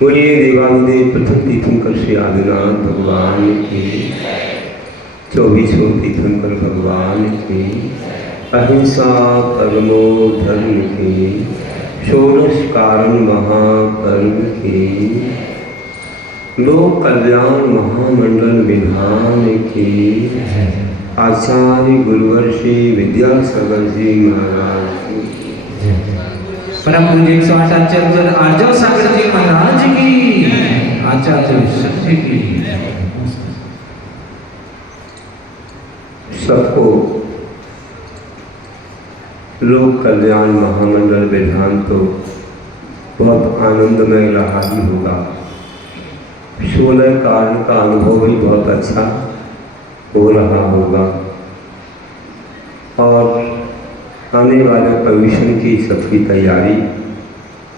बोलिए देवादिदेव प्रथम तीर्थंकर श्री आदिनाथ भगवान की, 24 तीर्थंकर भगवान की, अहिंसा परमो धर्म की, 16 कारण महापर्व की, लोक कल्याण महामंडल विधान की, आचार्य गुरुवर श्री विद्यासागर जी महाराज की, परम पूज्य 108 आचार्य आर्जव सागर जी महाराज की, आचार्य सत्य की। सबको लोक कल्याण महामंडल विधान तो बहुत आनंदमय रहा ही होगा। 16 कारण का अनुभव भी बहुत अच्छा हो रहा होगा और आने वाले प्रवेशन की सबकी तैयारी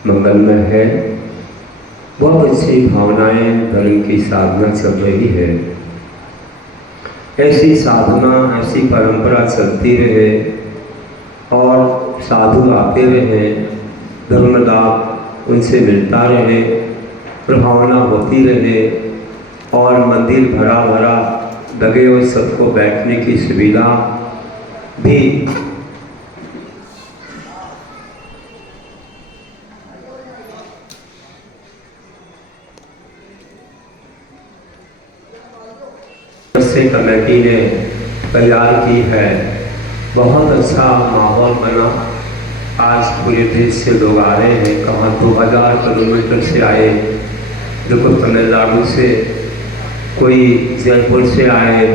मंगलमय है। बहुत अच्छी भावनाएं, धर्म की साधना चल रही है। ऐसी साधना, ऐसी परंपरा चलती रहे और साधु आते रहे, धर्म लाभ उनसे मिलता रहे, प्रभावना होती रहे और मंदिर भरा भरा लगे और सबको बैठने की सुविधा भी कमेटी ने तैयार की है। बहुत अच्छा माहौल बना। आज पूरे देश से लोग आ रहे हैं। कहाँ 2000 किलोमीटर से आए, देखो तमिलनाडु से, कोई जयपुर से आए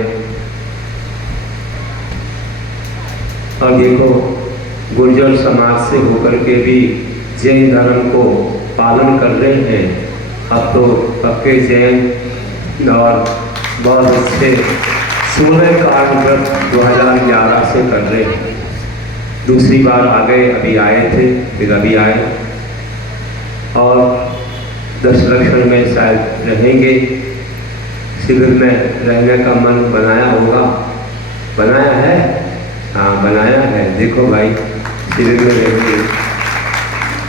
और देखो गुर्जर समाज से होकर के भी जैन धर्म को पालन कर रहे हैं। अब तो पक्के जैन और बहुत अच्छे 16 कारण व्रत 2011 से कर रहे हैं। दूसरी बार आ गए, अभी आए थे, फिर अभी आए और 10 लक्षण में शायद रहेंगे। शिविर में रहने का मन बनाया होगा, बनाया है, हाँ बनाया है। देखो भाई शिविर में रहेंगे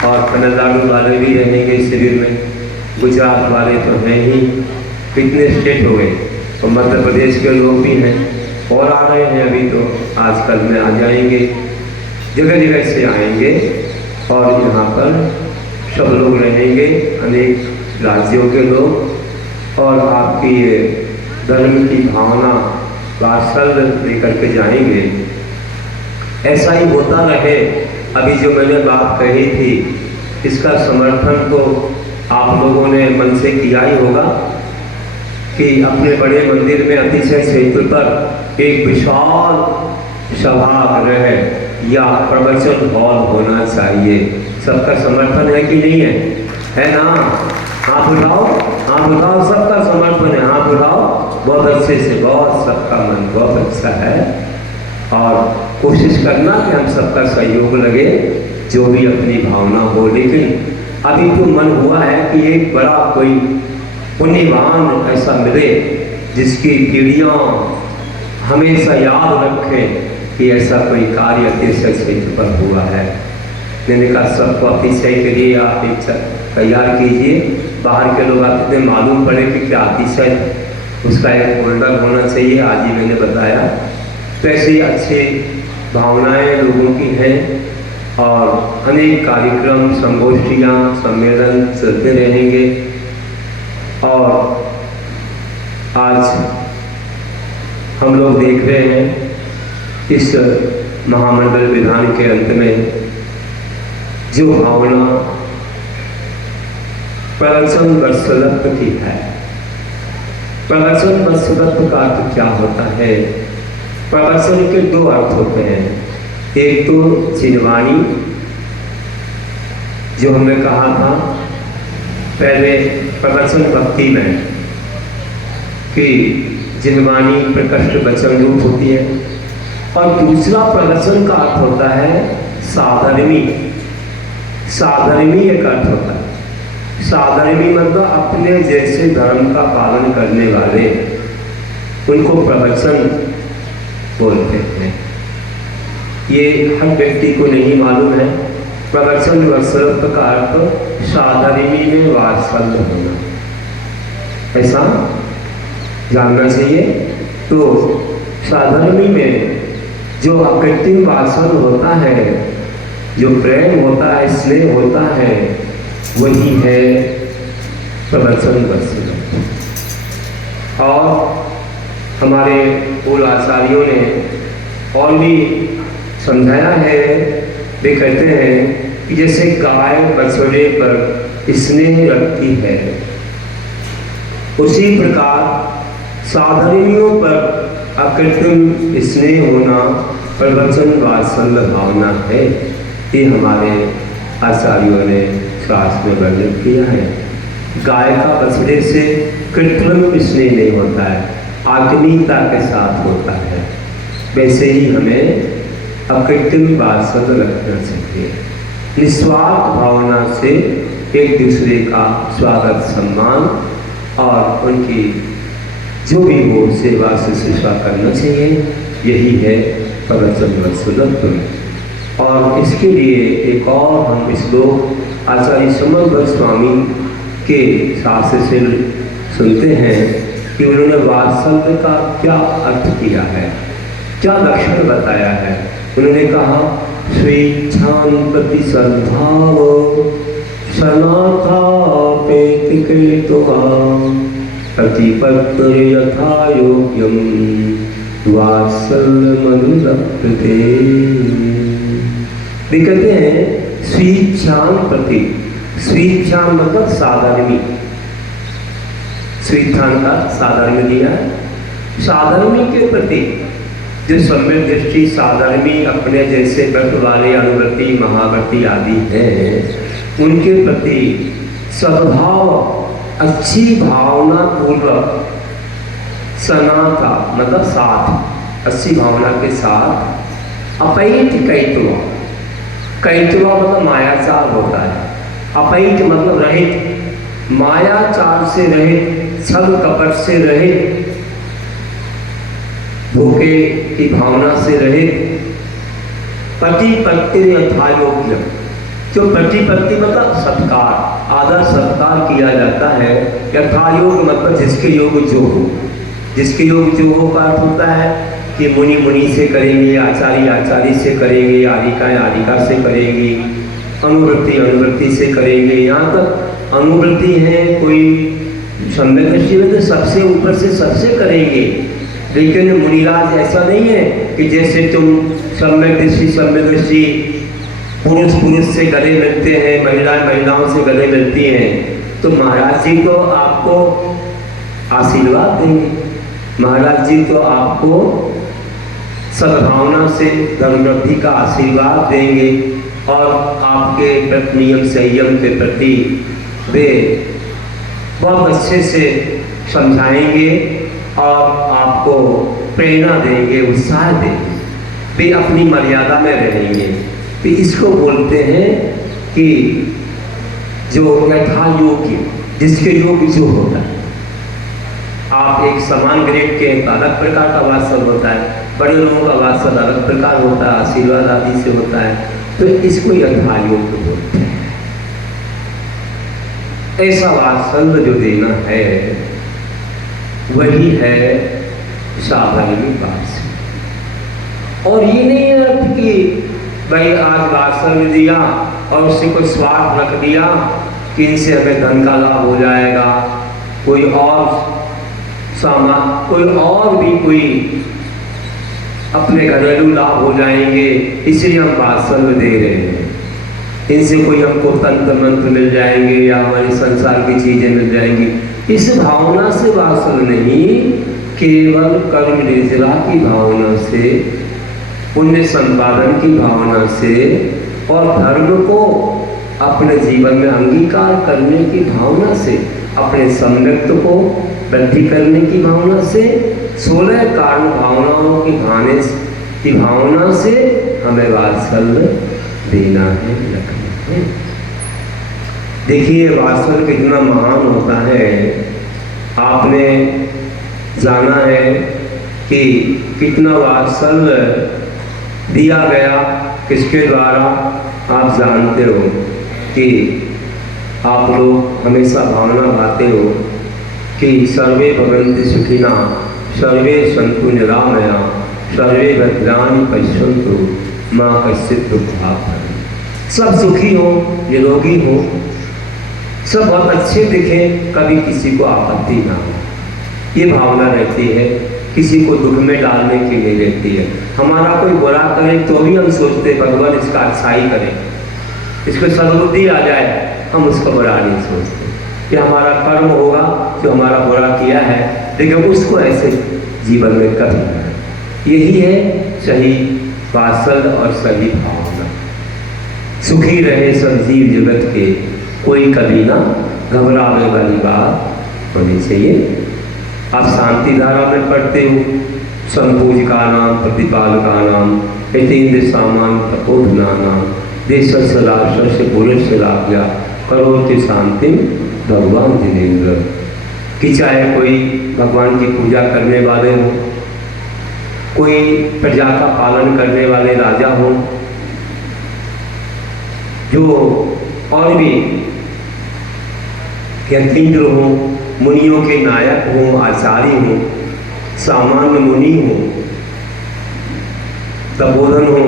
और तमिलनाडु वाले भी रहेंगे शिविर में, गुजरात वाले तो हैं ही, कितने स्टेट हो गए तो मध्य प्रदेश के लोग भी हैं और आ रहे हैं। अभी तो आजकल में आ जाएंगे, जगह जगह से आएंगे और यहाँ पर सब लोग रहेंगे, अनेक राज्यों के लोग, और आपकी ये धर्म की भावना वात्सल्य लेकर के जाएंगे। ऐसा ही होता रहे। अभी जो मैंने बात कही थी, इसका समर्थन तो आप लोगों ने मन से किया ही होगा कि अपने बड़े मंदिर में अतिशय क्षेत्र पर एक विशाल सभागृह या प्रवचन हॉल होना चाहिए। सबका समर्थन है कि नहीं है? है ना? हाथ उठाओ, हाथ उठाओ, सबका समर्थन है, हाथ उठाओ। बहुत अच्छे से, बहुत सबका मन बहुत अच्छा है और कोशिश करना कि हम सबका सहयोग लगे, जो भी अपनी भावना हो। लेकिन अभी तो मन हुआ है कि एक बड़ा कोई पुण्यवान ऐसा मिले जिसकी पीढ़ियाँ हमेशा याद रखें कि ऐसा कोई कार्य अतिशय क्षेत्र पर हुआ है। मैंने कहा सबको अतिशय के लिए आप एक तैयार कीजिए। बाहर के लोग आते थे, मालूम पड़े कि क्या अतिशय, उसका एक होल्डर होना चाहिए। आज ही मैंने बताया। तो ऐसी अच्छी भावनाएं लोगों की हैं और अनेक कार्यक्रम, संगोष्ठियाँ, सम्मेलन चलते रहेंगे। और आज हम लोग देख रहे हैं इस महामंडल विधान के अंत में जो भावना प्रदर्शन वत्सलत्व की है। प्रदर्शन वत्सलत्व का अर्थ क्या होता है? प्रदर्शन के दो अर्थ होते हैं। एक तो चिन्हवाणी, जो हमने कहा था पहले प्रदर्शन भक्ति में कि जिन्हवाणी प्रकृष्ट वचन रूप होती है, और दूसरा प्रदर्शन का अर्थ होता है साधर्मी। साधर्मी एक अर्थ होता है। साधर्मी मतलब अपने जैसे धर्म का पालन करने वाले, उनको प्रदर्शन बोलते हैं। ये हर व्यक्ति को नहीं मालूम है। प्रदर्शन वत्सलत्व का अर्थ साधर्मी में वात्सल्य होना, ऐसा जानना चाहिए। तो साधर्मी में जो अकृत्रिम वात्सल्य होता है, जो प्रेम होता है, स्नेह होता है, वही है प्रदर्शन वत्सलत्व। और हमारे पूर्व आचार्यों ने और भी समझाया है। वे कहते हैं कि जैसे गाय बछड़े पर स्नेह रखती है, उसी प्रकार साधर्मियों पर अकृत्रिम स्नेह होना प्रवचन वात्सल्य भावना है। ये हमारे आचार्यों ने शास्त्र में वर्णन किया है। गाय का बछड़े से कृत्रिम स्नेह नहीं होता है, आत्मीयता के साथ होता है। वैसे ही हमें अकृत्रिम वात्सल्य रखना चाहिए। निस्वार्थ भावना से एक दूसरे का स्वागत, सम्मान और उनकी जो भी हो सेवा शुश्रूषा करना चाहिए। यही है प्रवचन वत्सलत्व। और इसके लिए एक और हम श्लोक आचार्य समर्थ स्वामी के शास्त्र से सुनते हैं कि उन्होंने वात्सल्य का क्या अर्थ किया है, क्या लक्षण बताया है। उन्होंने कहा स्वेच्छां प्रति सद्भाव सनाथापेतिकृत्वा प्रतिपत्ति यथा योग्यं वात्सल्यमनुरक्तते। वे कहते हैं स्वेच्छां प्रति, स्वेच्छां मतलब साधर्मी, स्वेच्छां का साधर्मी दिया। साधर्मी के प्रति जो सम्यक दृष्टि साधर्मी अपने जैसे व्रत वाले अनुव्रती महाव्रती आदि हैं, उनके प्रति सद्भाव अच्छी भावना पूर्वक सनाथा मतलब साथ, अच्छी भावना के साथ अपैत कैतवा, कैतवा मतलब मायाचार होता है, अपैत मतलब रहित, मायाचार से रहित, छल कपट से रहित, धोखे की भावना से रहित, प्रतिपत्ति यथायोग्य। जो प्रतिपत्ति मतलब सत्कार, आदर सत्कार किया जाता है। यथायोग मतलब जिसके योग जो हो, जिसके योग जो हो का अर्थ होता है कि मुनि मुनि से करेंगे, आचार्य आचार्य से करेंगे, आरिकाएं आरिका से करेंगी, अनुवृत्ति अनुवृत्ति से करेंगे। यहाँ तक अनुवृत्ति है कोई सम्यक दृष्टि में तो सबसे ऊपर से सबसे करेंगे। लेकिन मुनिराज ऐसा नहीं है कि जैसे तुम सम्यक दृष्टि पुरुष पुरुष से गले मिलते हैं, महिलाएं महिलाओं से गले मिलती हैं, तो महाराज जी तो आपको आशीर्वाद देंगे, महाराज जी तो आपको सद्भावना से धर्मवृद्धि का आशीर्वाद देंगे और आपके व्रत नियम संयम के प्रति वे बहुत अच्छे से समझाएंगे और आपको प्रेरणा देंगे, उत्साह देंगे, वे अपनी मर्यादा में रहेंगे। तो इसको बोलते हैं कि जो यथा योग्य, जिसके योग्य जो होता है। आप एक समान ग्रेड के अलग प्रकार का वात्सल्य होता है, बड़े लोगों का वात्सल्य अलग प्रकार होता है, आशीर्वाद आदि से होता है, तो इसको यथा योग्य बोलते हैं। ऐसा वात्सल्य जो देना है वही है साधर्मी वात्सल्य। और ये नहीं है अर्थ कि भाई आज वात्सल्य दिया और उससे कोई स्वार्थ रख दिया कि इनसे हमें धन का लाभ हो जाएगा, कोई और भी कोई अपने घरेलू लाभ हो जाएंगे, इसलिए हम वात्सल्य दे रहे हैं। इनसे कोई हमको तंत्र मंत्र मिल जाएंगे या हमारे संसार की चीजें मिल जाएंगी, इस भावना से वात्सल्य नहीं, केवल कर्म निर्जरा की भावना से, पुण्य संपादन की भावना से और धर्म को अपने जीवन में अंगीकार करने की भावना से, अपने सम्यक्त्व को वृद्धि करने की भावना से, 16 कारण भावनाओं की भावना से हमें वात्सल्य देना है, रखना है। देखिए वात्सल्य कितना महान होता है। आपने जाना है कि कितना वात्सल्य दिया गया किसके द्वारा, आप जानते हो कि आप लोग हमेशा भावना भाते हो कि सर्वे भवन्ति सुखिना, सर्वे सन्तु निरामया, सर्वे भद्राणि पश्यन्तु मां कश्चित् दुःखभाग् भवेत्। सब सुखी हो, निरोगी हो, सब बहुत अच्छे दिखे, कभी किसी को आपत्ति ना हो, ये भावना रहती है। किसी को दुख में डालने के लिए रहती है। हमारा कोई बुरा करे तो भी हम सोचते भगवान इसका अच्छाई करे, इसको सद्बुद्धि आ जाए, हम उसको बुरा नहीं सोचते कि हमारा कर्म होगा जो हमारा बुरा किया है, लेकिन उसको ऐसे जीवन में कभी नहीं। यही है सही वात्सल्य और सही भावना। सुखी रहे सब जीव जगत के, कोई कभी ना घबराने वाली बात होनी चाहिए। आप शांति धारा में पढ़ते हो, संपूजिका नाम प्रतिपालका नाम यतीन्द्र सामान तपोधना नाम देश से पुरुष लाभ्या करोति शांति भगवान जिनेन्द्र। कि चाहे कोई भगवान की पूजा करने वाले हो, कोई प्रजा का पालन करने वाले राजा हो, जो और भी यतीन्द्र हो, मुनियों के नायक हो, आचार्य हो, सामान्य मुनि हो, तपोधन हो,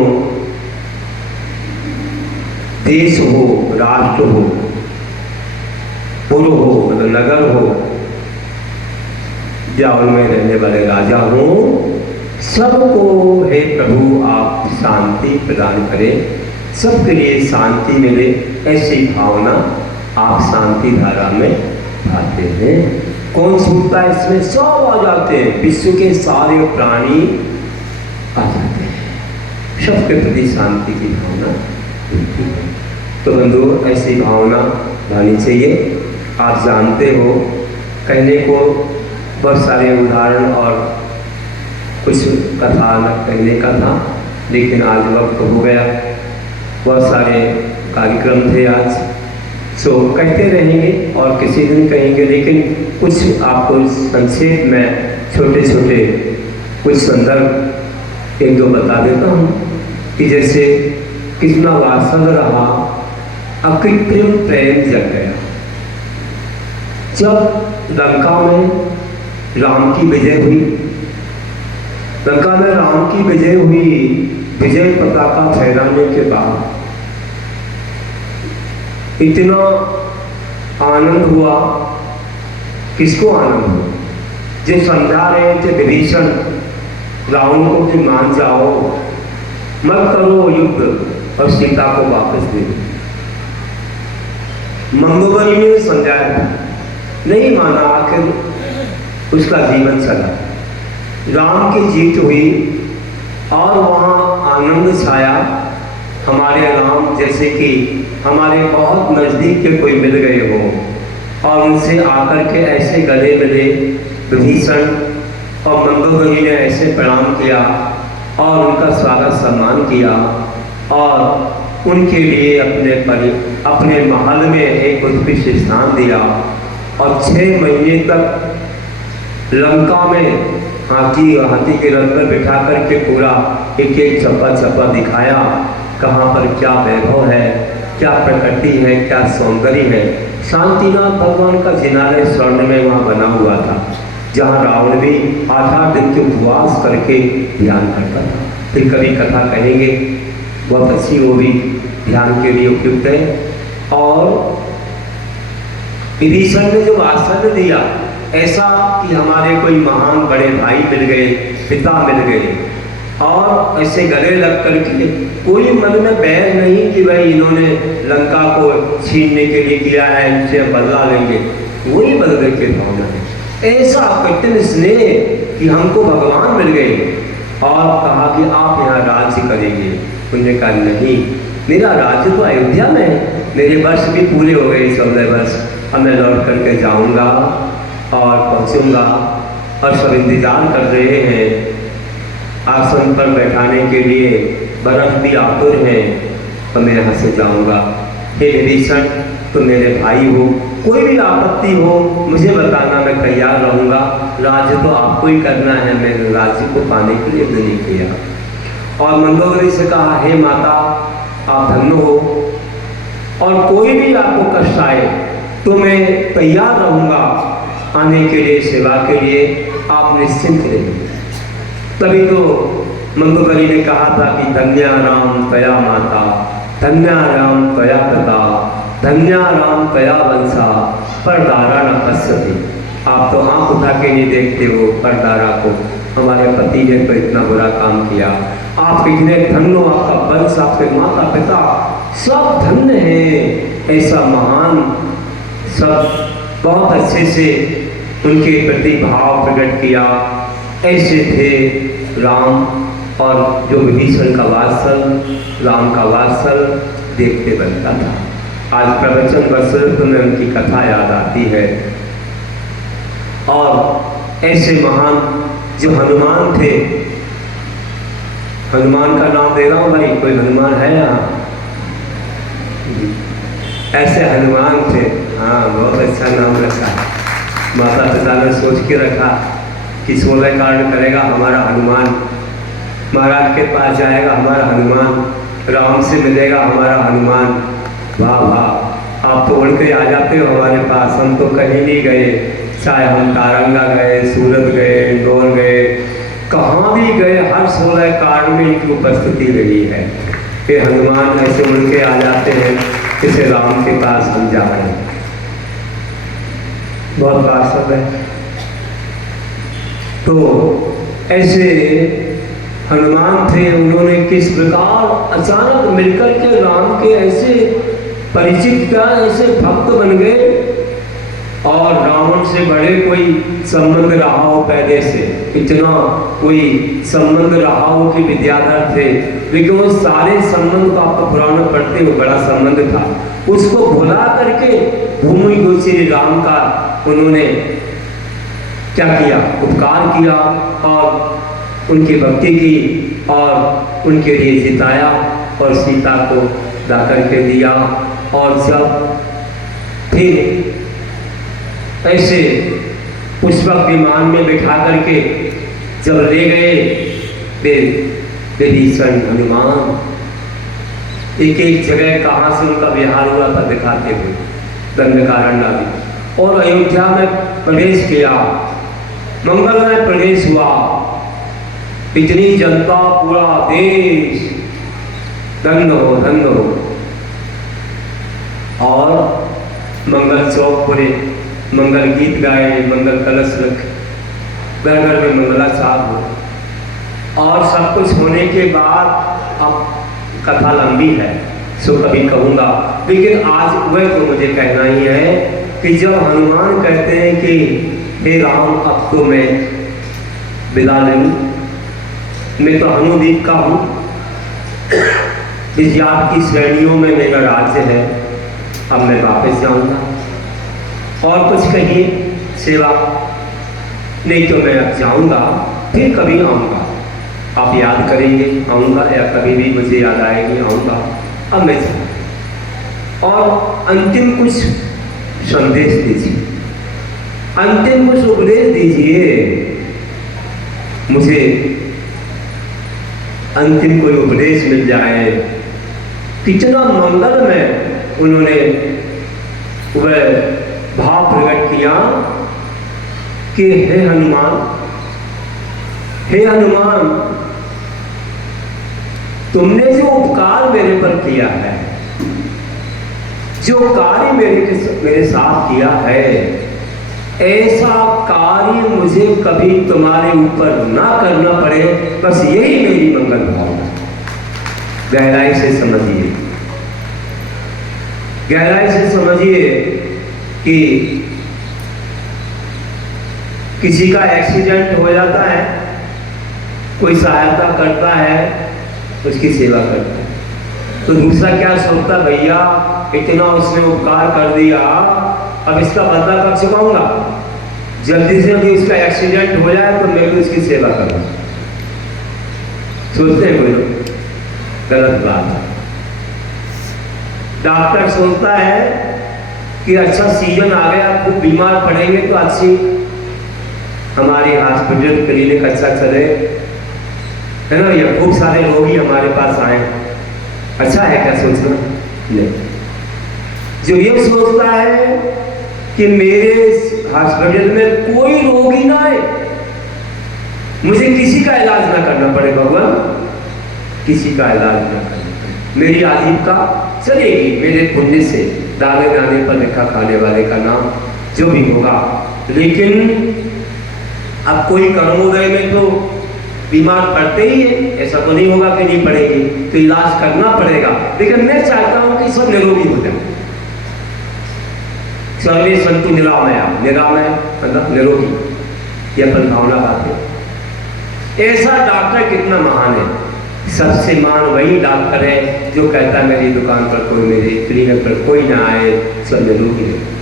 देश हो, राष्ट्र हो, पुर हो, मतलब नगर हो, या उनमें रहने वाले राजा हो, सबको हे प्रभु आप शांति प्रदान करें, सबके लिए शांति मिले, ऐसी भावना आप शांति धारा में आते हैं। कौन सुनता है इसमें? सब आ जाते हैं, विश्व के सारे प्राणी आ जाते हैं, सबके प्रति शांति की भावना होती है। तो बंधु ऐसी भावना होनी चाहिए। आप जानते हो, कहने को बहुत सारे उदाहरण और कुछ कथा कहने का था, लेकिन आज वक्त हो गया, बहुत सारे कार्यक्रम थे आज, सो कहते रहेंगे और किसी दिन कहेंगे, लेकिन कुछ आपको संक्षेप में छोटे छोटे कुछ संदर्भ एक दो बता देता हूँ कि जैसे कितना वात्सल्य रहा, अकृत्रिम प्रेम जग गया। जब लंका में राम की विजय हुई, लंका में राम की विजय हुई, विजय पताका फहराने के बाद इतना आनंद हुआ। किसको आनंद हुआ? जो समझा रहे थे विभीषण रावण को कि मान जाओ, मत करो युद्ध और सीता को वापस दे दो। मंगोबली ने समझाया, नहीं माना, आखिर उसका जीवन चला, राम की जीत हुई और वहाँ आनंद छाया। हमारे राम जैसे कि हमारे बहुत नज़दीक के कोई मिल गए हो और उनसे आकर के ऐसे गले मिले विभीषण, और मंदोदरी ने ऐसे प्रणाम किया और उनका स्वागत सम्मान किया और उनके लिए अपने महल में एक उत्कृष्ट स्थान दिया और 6 महीने तक लंका में हाथी के रथ पर बिठा करके पूरा एक एक चप्पा चप्पा दिखाया, कहाँ पर क्या वैभव है, क्या प्रकृति है, क्या सौंदर्य है। शांतिनाथ भगवान का जिनालय स्वर्ण में वहाँ बना हुआ था, जहाँ रावण भी 8 दिन के उपवास करके ध्यान करता था। फिर कभी कथा कहेंगे, बहुत अच्छी, वो भी ध्यान के लिए उपयुक्त है। और विभीषण ने जो वात्सल्य दिया, ऐसा कि हमारे कोई महान बड़े भाई मिल गए, पिता मिल गए, और ऐसे गले लग करके कोई मन में बैर नहीं कि भाई इन्होंने लंका को छीनने के लिए किया है, इनसे बदला लेंगे, वही बदले के भावना है। ऐसा कठिन स्नेह कि हमको भगवान मिल गए और कहा कि आप यहाँ राज्य करेंगे। उन्होंने कहा नहीं, मेरा राज्य तो अयोध्या में है, मेरे वर्ष भी पूरे हो गए 14 वर्ष, अब मैं लौट करके जाऊँगा और पहुँचूँगा और सब इंतजार कर रहे हैं आसन पर बैठाने के लिए, बर्फ भी आतुर हैं, तो मैं यहाँ से जाऊँगा। हे विभीषण, तुम मेरे भाई हो, कोई भी आपत्ति हो मुझे बताना, मैं तैयार रहूँगा। राज्य तो आपको ही करना है, मैंने राज्य को पाने के लिए तो नहीं किया। और मंदोदरी से कहा, हे माता आप धन्य हो, और कोई भी आपको कष्ट आए तो मैं तैयार रहूँगा आने के लिए, सेवा के लिए, आप निश्चिंत रहिए। तभी तो मंदोदरी ने कहा था कि धन्या राम तया माता, धन्या राम तया पिता, धन्या राम तया वंशा, परदारा न पश्यति। आप तो आंख उठा के नहीं देखते हो परदारा को, हमारे पति ने तो इतना बुरा काम किया। आप कितने धन्य हो, आपका वंश, आपके माता पिता सब धन्य हैं। ऐसा महान, सब बहुत अच्छे से उनके प्रति भाव प्रकट किया। ऐसे थे राम, और जो विभीषण का वात्सल, राम का वात्सल देखते बनता था। आज प्रवचन वसंत में उनकी कथा याद आती है। और ऐसे महान जो हनुमान थे, हनुमान का नाम दे रहा हूँ भाई, कोई हनुमान है यहाँ? ऐसे हनुमान थे, हाँ बहुत अच्छा नाम रखा है, माता पिता ने सोच के रखा कि 16 कारण करेगा हमारा हनुमान, महाराज के पास जाएगा हमारा हनुमान, राम से मिलेगा हमारा हनुमान। वाह वाह, आप तो उड़ के आ जाते हो हमारे पास, हम तो कहीं नहीं गए, चाहे हम तारंगा गए, सूरत गए, इंदौर गए, कहाँ भी गए, हर 16 कारण में इनकी उपस्थिति रही है। फिर हनुमान ऐसे उड़ के आ जाते हैं, जैसे राम के पास हम जा रहे हैं। बहुत वास्तव है। तो ऐसे हनुमान थे, उन्होंने किस प्रकार अचानक मिलकर के राम के ऐसे परिचित का, ऐसे भक्त बन गए। और रावण से बड़े कोई संबंध रहा हो पहले से, इतना कोई संबंध रहा हो कि विद्याधर थे, लेकिन वो सारे संबंध को आपको पुराण में पढ़ते हुए बड़ा संबंध था, उसको भुला करके भूमि गोचरी राम का उन्होंने क्या किया, उपकार किया और उनकी भक्ति की और उनके लिए जिताया और सीता को ला करके दिया। और जब फिर ऐसे पुष्पक विमान में बिठा करके जब ले गए विभीषण हनुमान, एक एक जगह कहाँ से उनका विहार हुआ था दिखाते हुए, दंडकारण्य आदि, और अयोध्या में प्रवेश किया, मंगलमय प्रवेश हुआ। इतनी जनता, पूरा देश धन्य हो, धन्य हो। और मंगल चौक पूरे मंगल गीत गाए, मंगल कलश रखे, घर घर में मंगला साहब हो। और सब कुछ होने के बाद, अब कथा लंबी है सो कभी कहूँगा, लेकिन आज वह तो मुझे कहना ही है कि जब हनुमान कहते हैं कि हे राम अब तो मैं विदा ले लूँ, मैं तो हनुदीप का हूँ, इस जात की श्रेणियों में मेरा राज्य है, अब मैं वापस जाऊँगा। और कुछ कहिए सेवा, नहीं तो मैं अब जाऊँगा, फिर कभी आऊँगा, आप याद करेंगे आऊँगा, या कभी भी मुझे याद आएगी आऊँगा, अब मैं जाऊँगा। और अंतिम कुछ संदेश दीजिए, अंतिम कुछ उपदेश दीजिए मुझे, अंतिम कोई उपदेश मिल जाए। कितना मंगल में उन्होंने वह भाव प्रकट किया कि हे हनुमान, हे हनुमान, तुमने जो उपकार मेरे पर किया है, जो कार्य मेरे साथ किया है, ऐसा कार्य मुझे कभी तुम्हारे ऊपर ना करना पड़े, बस यही मेरी मंगल भावना। गहराई से समझिए, गहराई से समझिए कि किसी का एक्सीडेंट हो जाता है, कोई सहायता करता है, उसकी सेवा करता है, तो दूसरा क्या सोचता, भैया इतना उसने उपकार कर दिया, अब इसका बदला कब चुकाऊंगा, जल्दी से जल्दी उसका एक्सीडेंट हो जाए तो मैं भी उसकी सेवा करूँ। सोचते हैं कोई लोग, गलत बात है। डॉक्टर सोचता है कि अच्छा सीजन आ गया, खूब बीमार पड़ेंगे तो अच्छी हमारी हॉस्पिटल क्लिनिक अच्छा चले, है ना, या खूब सारे रोगी हमारे पास आए, अच्छा है क्या सोचना? नहीं। जो ये सोचता है कि मेरे हॉस्पिटल में कोई रोगी ना आए, मुझे किसी का इलाज ना करना पड़े, भगवान किसी का इलाज ना करना पड़े, मेरी आजीविका चलेगी मेरे पुण्य से, दाने दाने पर लिखा खाने वाले का नाम, जो भी होगा। लेकिन अब कोई कर्मोदय में तो बीमार पड़ते ही है, ऐसा तो नहीं होगा कि नहीं पड़ेगी, तो इलाज करना पड़ेगा। लेकिन मैं चाहता हूं कि सब निरोगी हो जाए, सर्वे संतु निरामया, निरामय मतलब निरोगी, यह अपन भावना बात है। ऐसा डॉक्टर कितना महान है, सबसे महान वही डॉक्टर है जो कहता है मेरी दुकान पर कोई, मेरे क्लिनिक पर कोई ना आए, सब निरोगी है।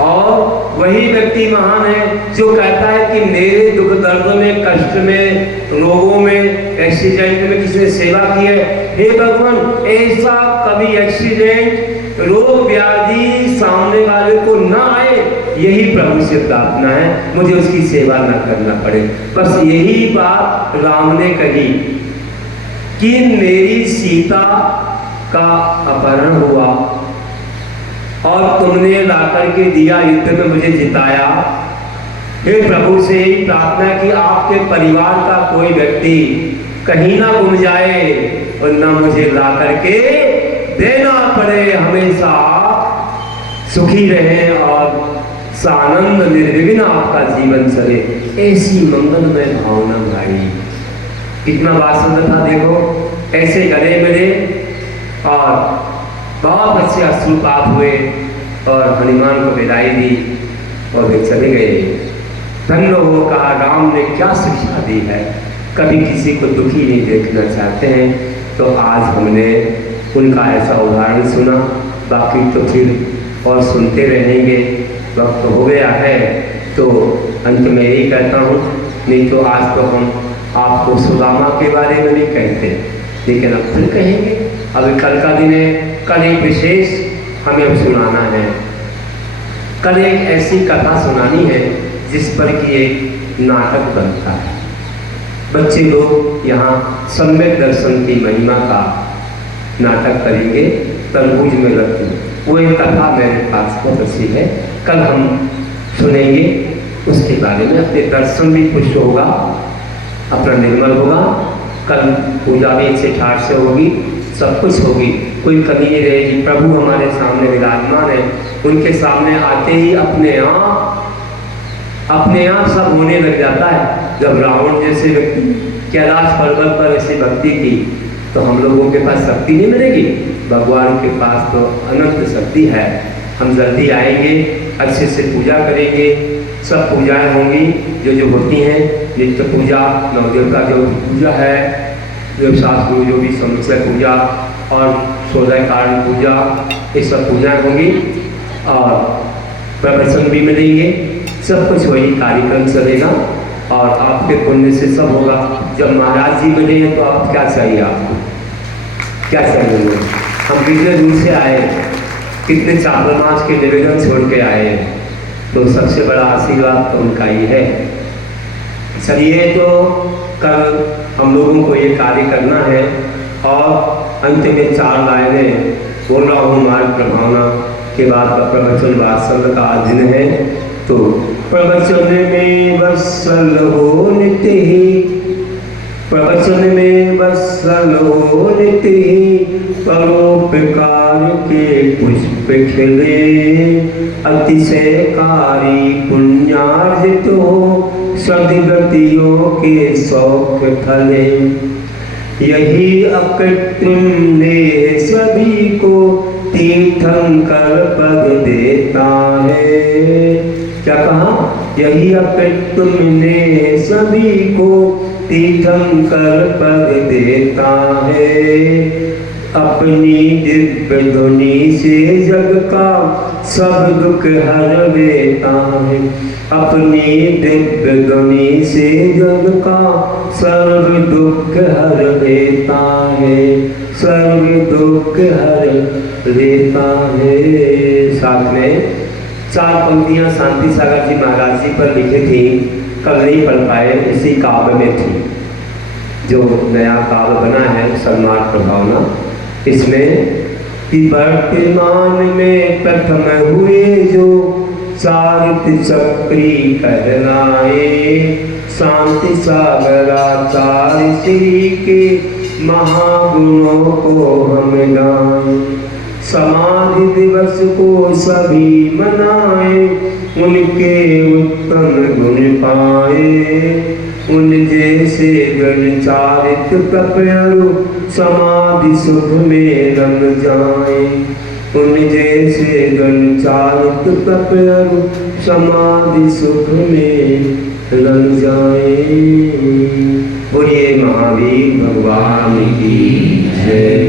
और वही व्यक्ति महान है जो कहता है कि मेरे दुख दर्द में, कष्ट में, रोगों में, एक्सीडेंट में किसी ने सेवा की है, हे भगवान ऐसा कभी एक्सीडेंट, रोग व्याधि सामने वाले को ना आए, यही प्रभु से प्रार्थना है, मुझे उसकी सेवा ना करना पड़े। बस यही बात राम ने कही कि मेरी सीता का अपहरण हुआ और तुमने लाकर के दिया, युद्ध में मुझे जिताया, हे प्रभु से यही प्रार्थना कि आपके परिवार का कोई व्यक्ति कहीं ना गुम जाए और ना मुझे ला करके देना पड़े, हमेशा सुखी रहे और सानंद निर्विघ्न आपका जीवन चले, ऐसी मंगलमय भावना भाई। कितना वात्सल्य था देखो, ऐसे गले मिले और बहुत अच्छे अश्रुपात हुए और हनुमान को विदाई दी और वे चले गए। धन्य हो, कहा राम ने क्या शिक्षा दी है, कभी किसी को दुखी नहीं देखना चाहते हैं। तो आज हमने उनका ऐसा उदाहरण सुना, बाकी तो फिर और सुनते रहेंगे, वक्त हो गया है। तो अंत में यही कहता हूँ, नहीं तो आज तो हम आपको सुदामा के बारे में भी कहते, लेकिन अब फिर कहेंगे। अभी कल का दिन है, कल एक विशेष हमें अब सुनाना है, कल एक ऐसी कथा सुनानी है जिस पर कि एक नाटक बनता है। बच्चे लोग यहाँ सम्यक दर्शन की महिमा का नाटक करेंगे, तरबूज में रखी, वो एक कथा मेरे पास बहुत अच्छी है, कल हम सुनेंगे उसके बारे में। अपने दर्शन भी पुष्ट होगा, अपना निर्मल होगा, कल पूजा भी अच्छे ठाट से होगी, सब कुछ होगी, कोई कमी नहीं रहेगी। प्रभु हमारे सामने विराजमान है, उनके सामने आते ही अपने आप सब होने लग जाता है। जब रावण जैसे व्यक्ति कैलाश पर्वत पर ऐसी भक्ति की, तो हम लोगों के पास शक्ति नहीं मिलेगी, भगवान के पास तो अनंत शक्ति है। हम जल्दी आएंगे, अच्छे से पूजा करेंगे, सब पूजाएं होंगी जो होती हैं, नित्य पूजा, नवदेव का जो पूजा है, देवशास्त्र जो भी समुच्चय पूजा और 16 कारण पूजा, ये सब पूजाएं होंगी और प्रवचन भी मिलेंगे, सब कुछ वही कार्यक्रम चलेगा और आपके पुण्य से सब होगा। जब महाराज जी मिले हैं तो आप क्या चाहिए, आपको क्या चाहिए? हम कितने दूर से आए, कितने चापलमास के निवेदन छोड़ के आए हैं, तो सबसे बड़ा आशीर्वाद तो उनका ही है। चलिए, तो कल हम लोगों को ये कार्य करना है और अंत में 4 लाइनें बोल रहा हूँ मार्ग प्रभावना के बाद का प्रवचन वात्सल्य का दिन है। तो प्रवचन में वत्सल हो नित्य ही, प्रवचन में वत्सल हो नित्य ही, परोपकार के पुष्प खिले, अतिशयकारी पुण्यार्जितो सद्गतियों के शौक फले। यही अकृत्रिम ने सभी को तीर्थंकर पद देता है। क्या कहा? यही अकृत्रिम ने सभी को तीर्थंकर पद देता है। अपनी दिव्य ध्वनि से जग का सब दुख हर देता है। अपनी दिव्य ध्वनि से जग का सर्व दुख हर देता है। सर्व दुख हर देता है। साथ में 4 पंक्तियां शांति सागर जी महाराज जी पर लिखी थी, कल नहीं पढ़ पाए, इसी काव्य में थी। जो नया काव्य बना है सन्मार्ग प्रभावना, इसमें कि वर्तमान में प्रथम हुए जो चारित्र चक्री कहलाए, शांति सागराचार्य श्री के महागुणों को हम गाएं। समाधि दिवस को सभी मनाए, उनके उत्तम गुण पाए। उन जैसे गण चारित्र तपयरु समाधि सुख में रम जाए। उन जैसे गण चारित्र तपयरु समाधि सुख में रम जाए। बोलिए महावीर भगवान की जय।